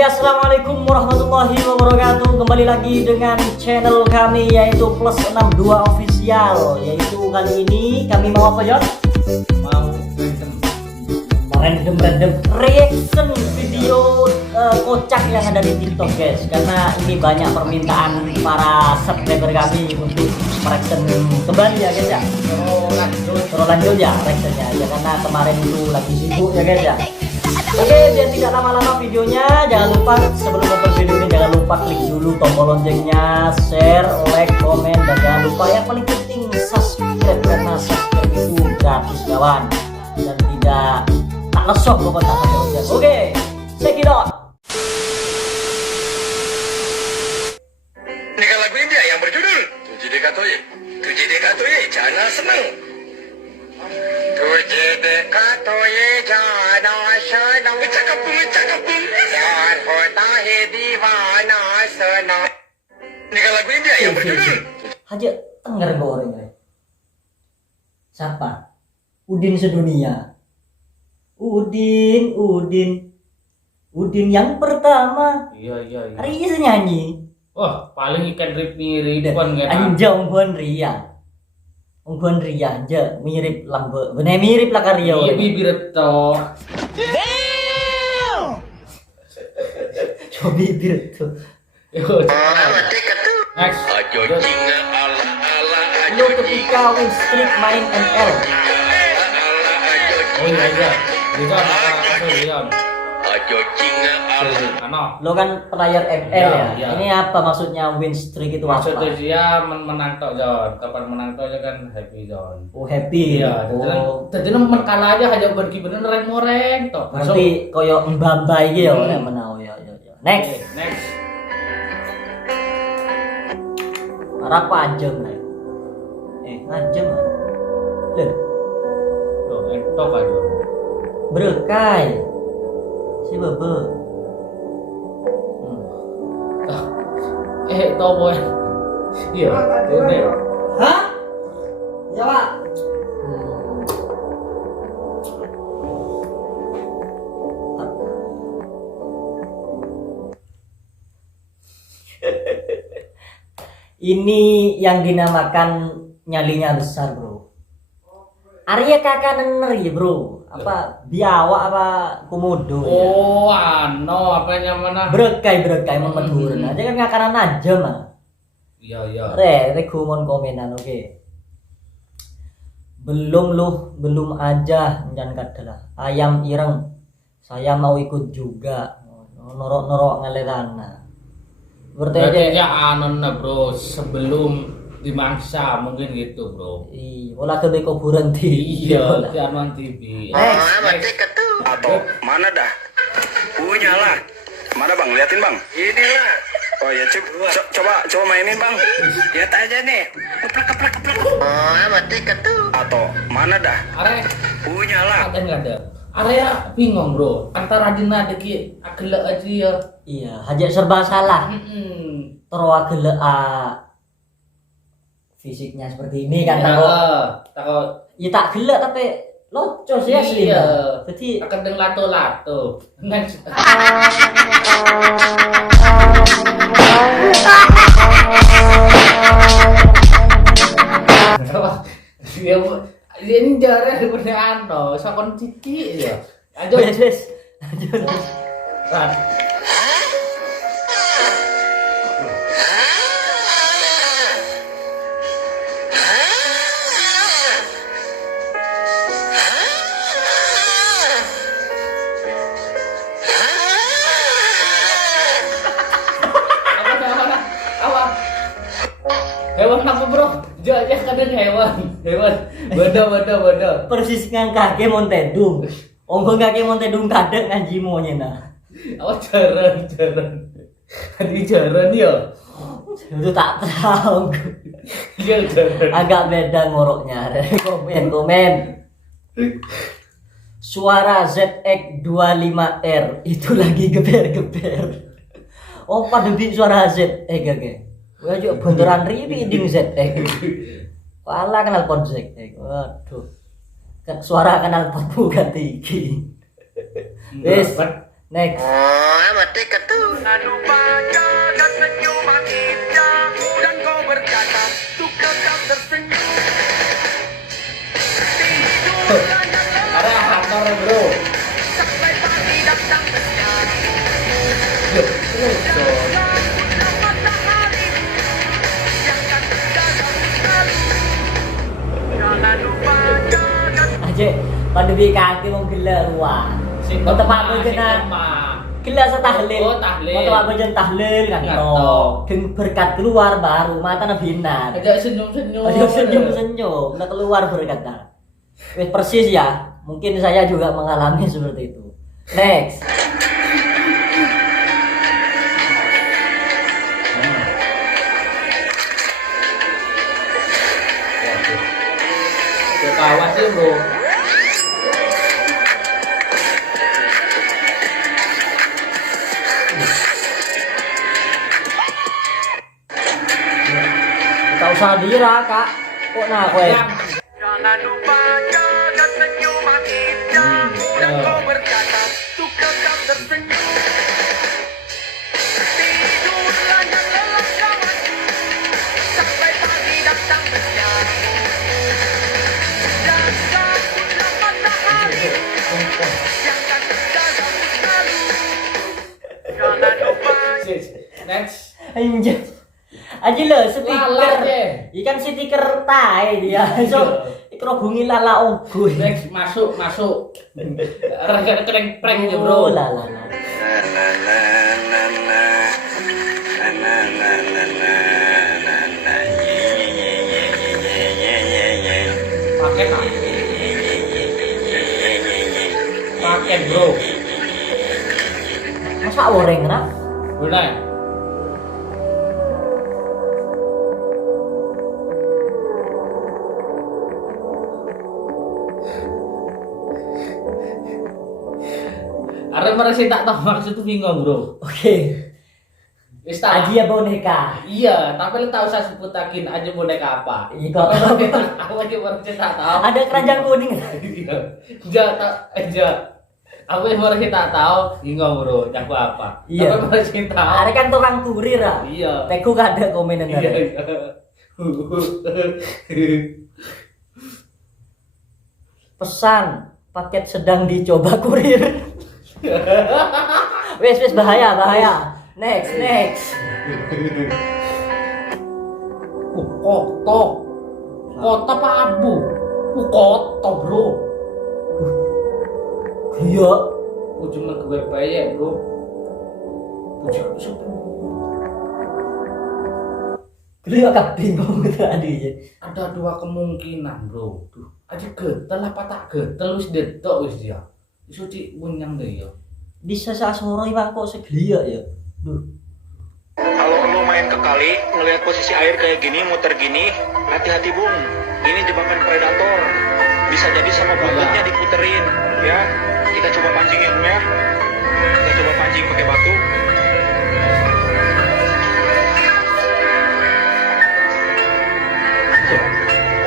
Ya, assalamualaikum warahmatullahi wabarakatuh. Kembali lagi dengan channel kami yaitu Plus 62 Official. Yaitu kali ini kami mau apa, Jon? Mau Random reaction video kocak yang ada di TikTok, guys. Karena ini banyak permintaan para subscriber kami untuk reaction kembali ya, guys ya. Terus lanjut ya reactionnya ya, karena kemarin itu lagi sibuk ya, guys ya. Oke, biar tidak lama-lama videonya, jangan lupa sebelum nonton video ini jangan lupa klik dulu tombol loncengnya, share, like, komen, dan jangan lupa yang paling penting subscribe, karena subscribe itu gratis kawan dan tidak tak lesok pokoknya. Oke, check it out. Ini lagu India yang berjudul Tujuh Dekatoye Jana Senang. Tujuh Dekatoye Jana Senang. Cakap bum. Yar hota hai diwana senang. Ini lagu India yang berjudul Haja Tengger goreng ya. Siapa? Udin sedunia. Udin yang pertama. Iya. Hari ini nyanyi. Wah, paling ikan mirip kan Anja ungguan Ria. Ungguan Ria aja mirip lambe. Bener mirip lah karya. Iya bibir to. Coba bibir tuh. Next. Ajo jinga ala ala Lu ajo ketika win streak main ML. Oh iya. Itu anak. Ajo jinga ala. Ano? Lo kan player ML ya. Iya. Ini apa maksudnya win streak itu apa? Maksudnya dia menang tok Jon. Kapan menang tok kan happy Jon. Oh happy. Iya, Oh. tadi men kalah aja aja pergi bener moreng tok. Berarti koyo mbamba iki ya nek menang ya. Next. Next. Arah panjang nih. Ngajem. Loh, Tuh, entok aja. berkai. Si bebe. To boy. Iya, ini. Hah? Ya, Pak. Ini yang dinamakan nyalinya besar, bro. Arya kakak nener ya, bro. Apa biawak apa komodo ya? Oh, apanya mana? Berkai memedurin aja kan ngakaran aja mah. Iya. Rekomend komenan, oke. Belum aja jangan kadalah. Ayam ireng. Saya mau ikut juga. Norok ngelerana. Berarti ya bro, sebelum dimangsa mungkin gitu bro. Iya, wala kebe ko berhenti. Iya, di Anon TV. Atau mana dah? Punya lah. Mana bang? Liatin bang. Inilah. Oh ya coba mainin bang. Lihat aja nih. Keplak. Atau mana dah? Are, Punya lah. ada nggak ada? Area bingung bro, antara dina deki agel aja ya. Iya, haja serba salah. Terus agel fisiknya seperti ini kan Takut. ya tak gelek tapi locos ya sih. Iya. Jadi Akan deng lato. Next. Dia ini jarang daripada ano, sakon ciki ya. wes. Ran. Apa? Hewan apa bro? Jangan kadang hewan. Bodoh. Persis ngang kake montedung. Onggo kake montedung kadek ngaji monyena. Apa jaran? Tadi jaran ya. Itu tak tahu. Iya jaran. Agak beda ngoroknya. Komen. Suara ZX25R itu lagi geber-geber. Oh pada bi suara ZX gak. Wah juga beneran ribi ding ZX. Pala kenal pot ZX. Waduh. Suara kenal pot bukan tinggi. Wes Next. Oh, mati ketu. Lalu baca dan senyuman indahmu dan kau berkata untuk tetap tersenyum. Tidurlah yang lelap Ada aktor bro. sampai pagi datang siang. Terus dong. Lakulah matahari yang akan terjaga selalu. Jangan lupa jaga Aja pada kaki mau gila ruang. Mau tepat kena gila setahlil. Oh, tahlil. Mau tepat bagian tahlil kan. Ngantok. Dengan berkat keluar baru mata nabinar. Aja senyum-senyum. Aja senyum-senyum, nah keluar berkata. Wih, persis ya. Mungkin saya juga mengalami seperti itu. Next. Ya kawan sih bro. Tak usah dira kak. Kok nah kowe? Jangan lupa jaga senyuman indahmu dan kau berkata untuk tetap tersenyum. Tidurlah yang lelap kawanku sampai pagi datang siang. Dan sambutlah matahari yang akan terjagamu selalu. Jangan lupa. Next. Anjir. Aja lo Lala stiker. aja. Ikan stiker tai dia. So ikrobungi lala ogo. Next masuk. Rega keren prank ya bro. Oh, lala. La la la la. La la la la la. La la ye ye ye ye ye ye ye ye. Paket ah. Paket bro. Masa oreng nak? Boleh. Ada merasa tak tahu maksud itu bingung bro. Oke. Wis tak- Aji ya boneka. Iya, tapi lu tahu saya sebutakin aja boneka apa? Iya, kok. Aku aja baru tak tahu. Ada keranjang kuning. Iya. Aku yang baru tak tahu, bingung bro, aku apa? Iya. Aku baru tahu. Ada kan tukang kurir ah. Iya. Teku gak ada komenan Iya. ada. Pesan paket sedang dicoba kurir. Wes bahaya. Next. Koto. Koto apa abu? Koto bro. Iya. Cuma gue bayar bro. Beliau agak bingung gitu aduh. Ada dua kemungkinan bro. Tuh, aja getel apa tak getel wis detok wis dia. Suci punyang deh ya. Bisa sasoro iwak kok seglia ya. Duh. Kalau lu main ke kali, ngelihat posisi air kayak gini, muter gini, hati-hati bung. Ini jebakan predator. Bisa jadi sama buntutnya diputerin, ya. Kita coba pancing ya bung ya. Kita coba pancing pakai batu.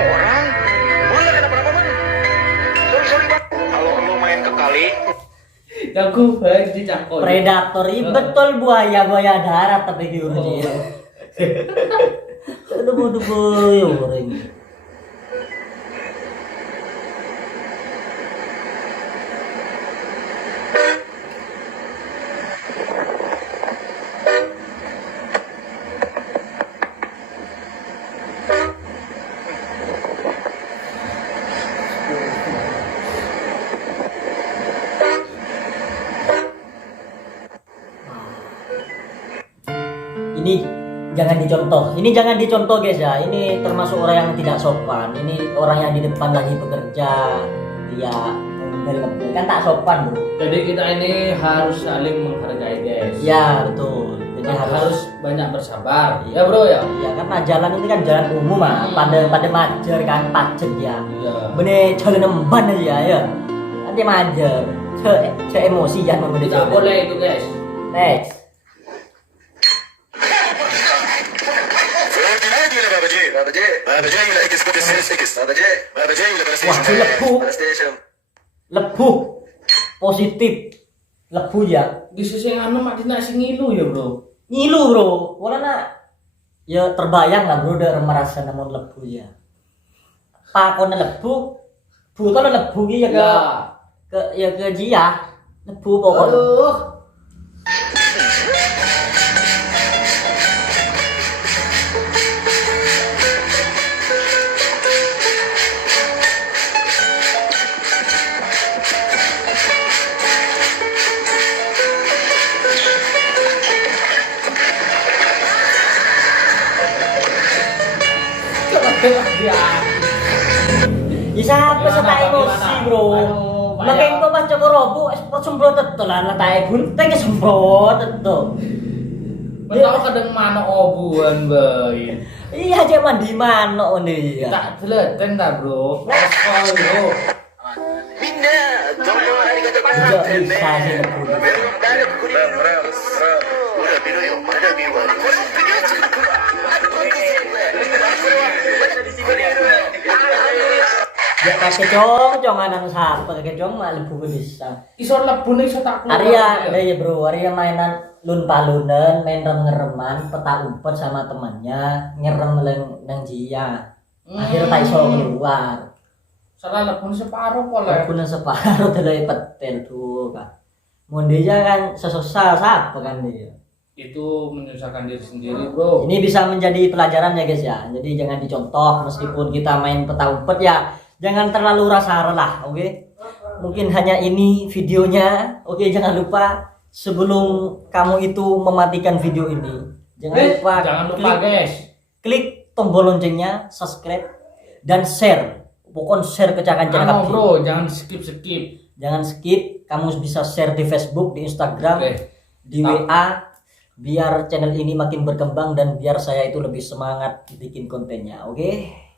Orang, bang nggak kenapa-napa bang. Sorry bang. Kalau lu main ke kali, Aku baik dicangkol. Predator ini betul buaya darat tapi gitu dia. Aduh bodoh orang. Ini jangan dicontoh guys ya. Ini termasuk orang yang tidak sopan. Ini orang yang di depan lagi bekerja, dia membeli kan tak sopan bro. Jadi kita ini harus saling menghargai guys. Ya betul. Jadi Harus banyak bersabar. Ya bro ya. Ya karena jalan ini kan jalan umum ah. Pada majer kan pacet ya. Iya. Bener jalan emban aja ya. Nanti majer. Ce emosi ya membeli. Tidak boleh itu guys. Next. Wah, lepuh positif lebu ya. Di sisi anu mak dina sing ngilu ya, Bro. Ngilu bro, warna ya terbayang lah bro udah merasa namun lebu ya. Pakon lebu, bu kalau lebu ya ke jia, lebu pokoknya. Aduh. Bisa peserta emosi bro. Makanya kok pas coba robo, semprot semprot itu lah letak gunting semprot itu. Tahu kadang mana obuan bae. Iya aja mandi mana ini ya. Tak teleten dah, Bro. Kosol, Bro. Minda, jono arigato Tidak bisa sih lebu. Udah biru yo, mana biru? Ya pakai cong anak siapa pakai cong mah lebu bisa. Iso lebu nih iso tak keluar. Arya, ya bro, Arya mainan lun palunan, main ngereman, peta umpet sama temannya, ngerem nang jia. Akhirnya tak iso keluar. Salah lebu separuh boleh. Lebu separuh dari petel tuh kan. Mundinya kan sesusah siapa kan dia. Itu menyusahkan diri sendiri, Bro. Ini bisa menjadi pelajaran ya guys ya. Jadi jangan dicontoh meskipun kita main peta umpet ya. Jangan terlalu rasa lah, oke? Mungkin hanya ini videonya. Oke, jangan lupa sebelum kamu itu mematikan video ini, jangan lupa guys. Klik tombol loncengnya, subscribe dan share. Pokoknya share ke cangan-cangan. Bro, jangan skip. Jangan skip. Kamu bisa share di Facebook, di Instagram, di Nah. WA, biar channel ini makin berkembang dan biar saya itu lebih semangat bikin kontennya, oke?